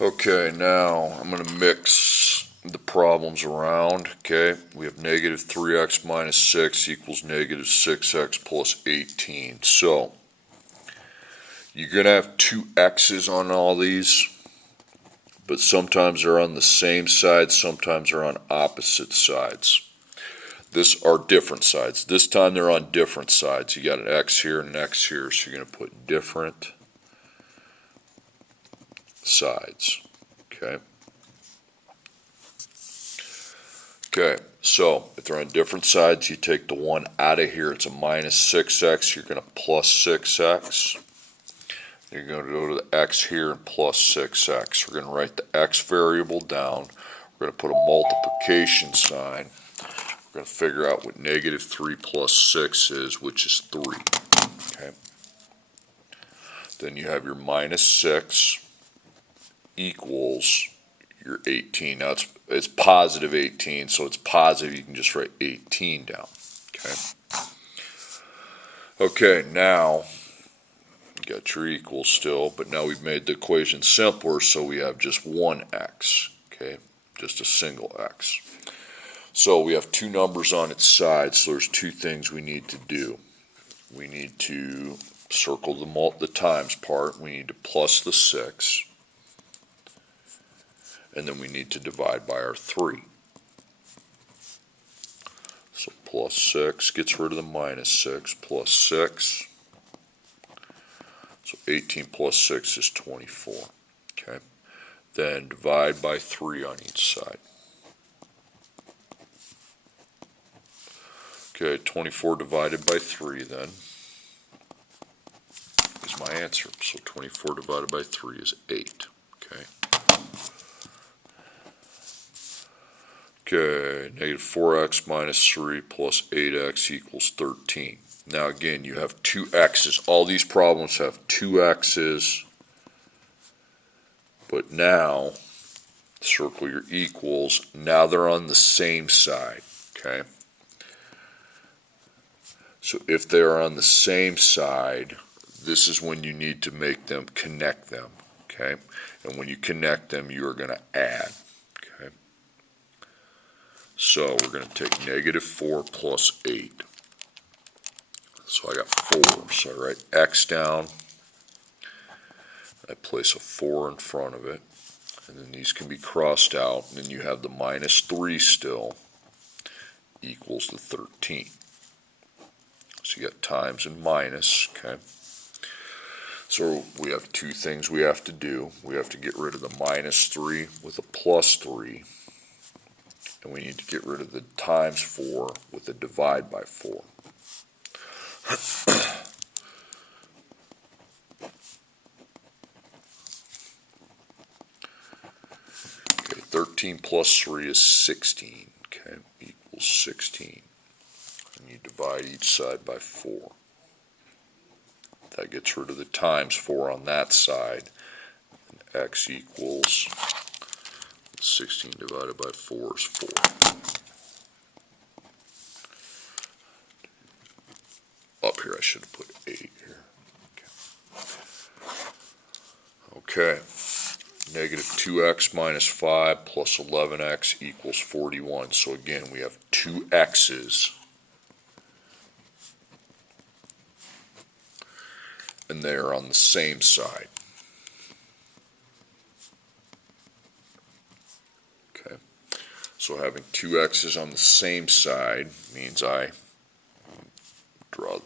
Okay, now I'm going to mix the problems around. Okay, we have negative 3x minus 6 equals negative 6x plus 18. So, you're going to have two x's on all these, but sometimes they're on the same side, sometimes they're on opposite sides. This are different sides. This time they're on different sides. You got an x here and an x here, so you're going to put different sides. Okay. Okay, so if they're on different sides, you take the one out of here. It's a minus 6x. You're going to plus 6x. You're going to go to the x here and plus 6x. We're going to write the x variable down. We're going to put a multiplication sign. We're going to figure out what negative 3 plus 6 is, which is 3. Okay. Then you have your minus 6 equals your 18. Now it's positive 18, so it's positive. You can just write 18 down. Okay. Okay, now you got your equals still, but now we've made the equation simpler, so we have just one x. Okay, just a single x. So we have two numbers on its side, so there's two things we need to do. We need to circle the times part. We need to plus the 6. And then we need to divide by our 3. So plus 6 gets rid of the minus 6, plus 6. So 18 plus 6 is 24. Okay. Then divide by 3 on each side. Okay, 24 divided by 3 then is my answer. So 24 divided by 3 is 8. Okay. Okay, negative 4x minus 3 plus 8x equals 13. Now again, you have two x's. All these problems have two x's. But now, circle your equals. Now they're on the same side. Okay. So if they're on the same side, this is when you need to make them connect them. Okay. And when you connect them, you are going to add. Okay. So we're going to take negative 4 plus 8. So I got 4. So I write x down. I place a 4 in front of it. And then these can be crossed out. And then you have the minus 3 still equals the 13. So you got times and minus. Okay. So we have two things we have to do. We have to get rid of the minus 3 with a plus 3. And we need to get rid of the times 4 with a divide by 4. Okay, 13 plus 3 is 16. Okay, equals 16. And you divide each side by 4. That gets rid of the times 4 on that side. And x equals 16 divided by 4 is 4. Up here I should have put 8 here. Okay. Negative 2x minus 5 plus 11x equals 41. So again, we have two x's. And they are on the same side. Okay. So having two x's on the same side means I draw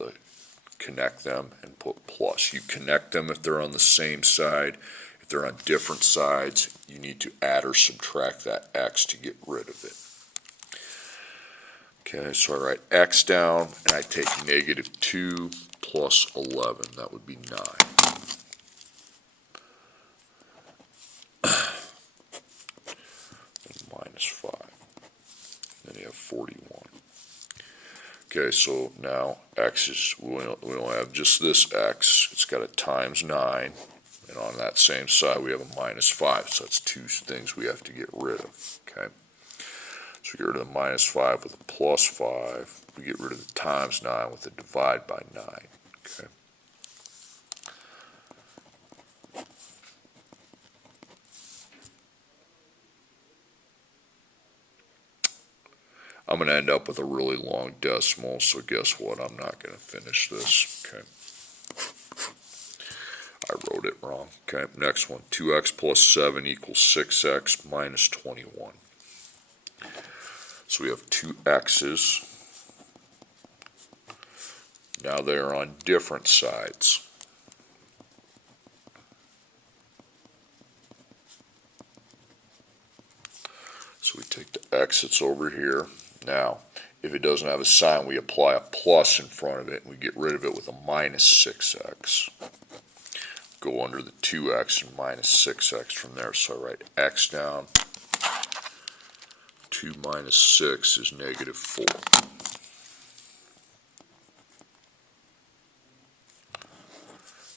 connect them and put plus. You connect them if they're on the same side. If they're on different sides, you need to add or subtract that x to get rid of it. Okay, so I write x down and I take negative 2 plus 11. That would be 9. And minus 5. Then you have 41. Okay, so now x is, we don't have just this x. It's got a times 9. And on that same side, we have a minus 5. So that's two things we have to get rid of. Okay. So we get rid of the minus 5 with a plus 5. We get rid of the times 9 with a divide by 9. Okay. I'm going to end up with a really long decimal, so guess what? I'm not going to finish this. Okay. I wrote it wrong. Okay, next one. 2x plus 7 equals 6x minus 21. So we have two x's. Now they're on different sides. So we take the x that's over here. Now, if it doesn't have a sign, we apply a plus in front of it, and we get rid of it with a minus 6x. Go under the 2x and minus 6x from there. So I write x down. 2 minus 6 is negative 4.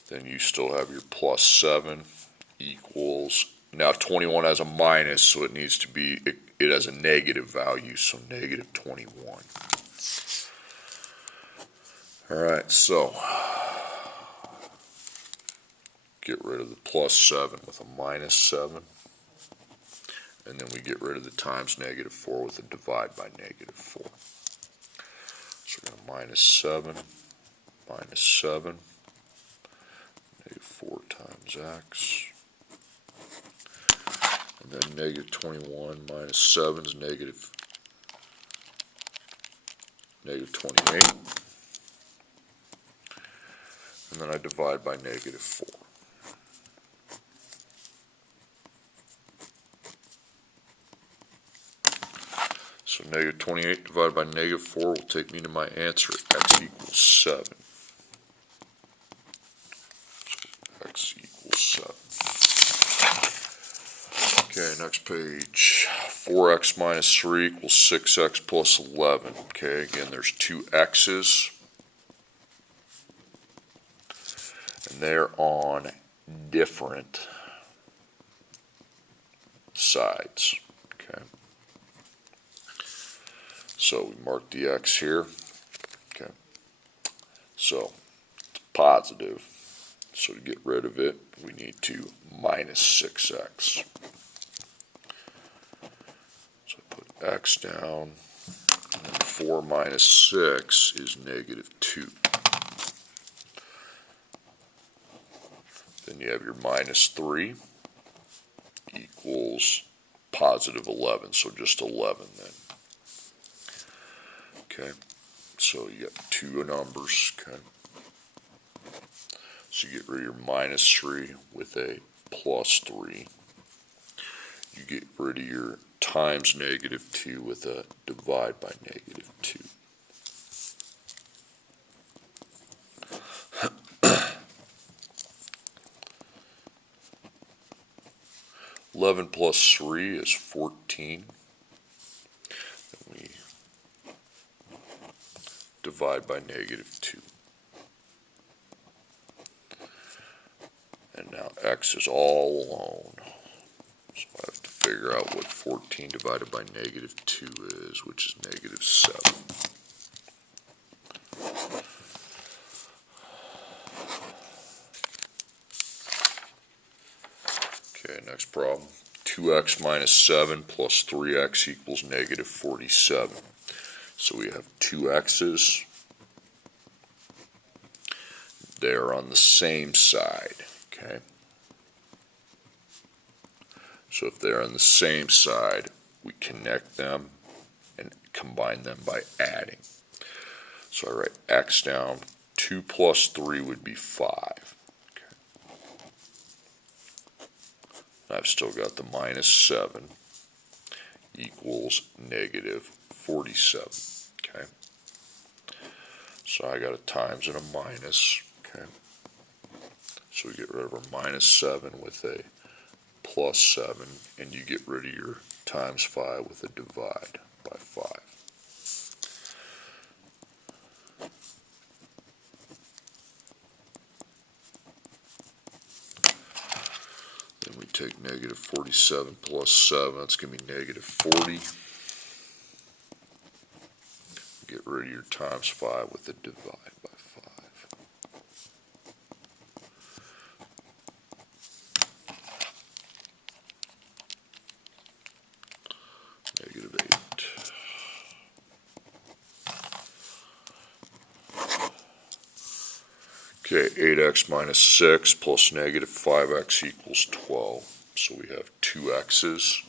Then you still have your plus 7 equals, now 21 has a minus, so it needs to be, it has a negative value, so negative 21. Alright, so get rid of the plus 7 with a minus 7. And then we get rid of the times negative 4 with a divide by negative 4. So we're going to minus 7, minus 7, negative 4 times x. And then negative 21 minus 7 is negative 28. And then I divide by negative 4. So negative 28 divided by negative 4 will take me to my answer, x equals 7. So x equals 7. Okay, next page. 4x minus 3 equals 6x plus 11. Okay, again, there's two x's. And they're on different sides. Okay. So we mark the x here. Okay. So it's positive. So to get rid of it, we need to minus 6x. So I put x down. And then 4 minus 6 is negative 2. Then you have your minus 3 equals positive 11. So just 11 then. Okay, so you got two numbers, okay. So you get rid of your minus 3 with a plus 3. You get rid of your times negative 2 with a divide by negative 2. (11 plus 3 is 14. Then we divide by negative 2. And now x is all alone. So I have to figure out what 14 divided by negative 2 is, which is negative 7. Okay, next problem. 2x minus 7 plus 3x equals negative 47. So we have two x's. They are on the same side. Okay. So if they're on the same side, we connect them and combine them by adding. So I write x down. 2 plus 3 would be 5. Okay. I've still got the minus 7 equals negative 47. Okay. So I got a times and a minus. Okay. So we get rid of our minus 7 with a plus 7, and you get rid of your times 5 with a divide by 5. Then we take negative 47 plus 7, that's going to be negative 40. Get rid of your times 5 with a divide by 5. Negative 8. Okay, 8x minus 6 plus negative 5x equals 12. So we have two x's.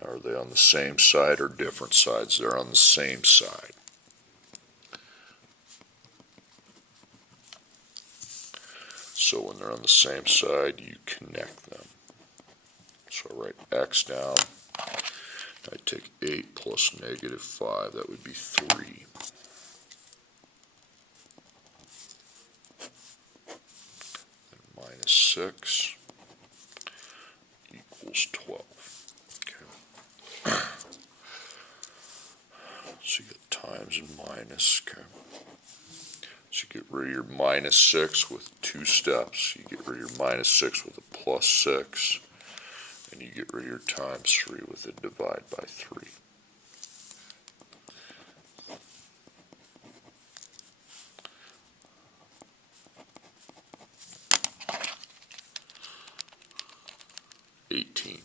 Are they on the same side or different sides? They're on the same side. So when they're on the same side, you connect them. So I write x down. I take 8 plus negative 5. That would be 3. And minus 6 equals 12. Okay. So you get times and minus. Okay. So you get rid of your minus 6 with 2 steps. You get rid of your minus 6 with a plus 6. And you get rid of your times 3 with a divide by 3. $18.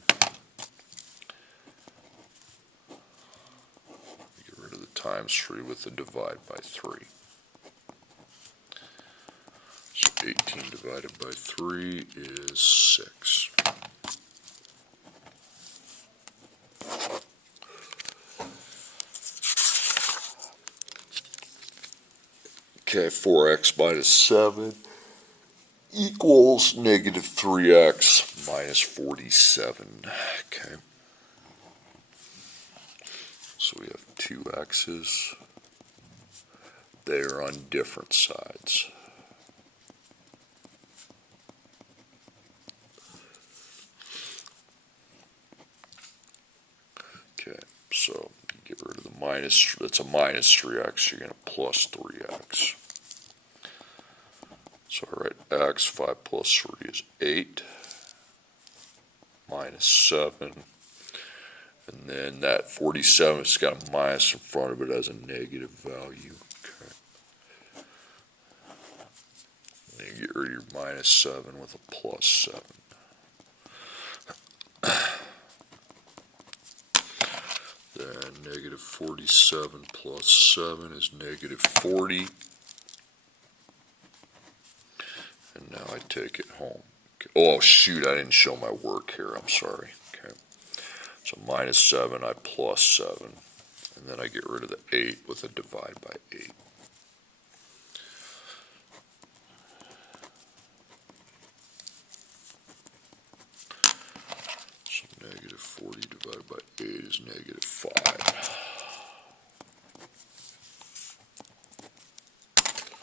You get rid of the times 3 with the divide by 3. So 18 divided by 3 is 6. Okay, 4x minus 7 equals negative 3x minus 47. Okay. So we have two x's. They are on different sides. Okay, so you get rid of the minus, that's a minus 3x, you're going to plus 3x. So I write x, 5 plus 3 is 8, minus 7, and then that 47, it's got a minus in front of it as a negative value. Okay. Then you get rid of your minus 7 with a plus 7. Then negative 47 plus 7 is negative 40. And now I take it home. Okay. Oh, shoot, I didn't show my work here. I'm sorry. Okay. So minus 7, I plus 7. And then I get rid of the 8 with a divide by 8. So negative 40 divided by 8 is negative 5.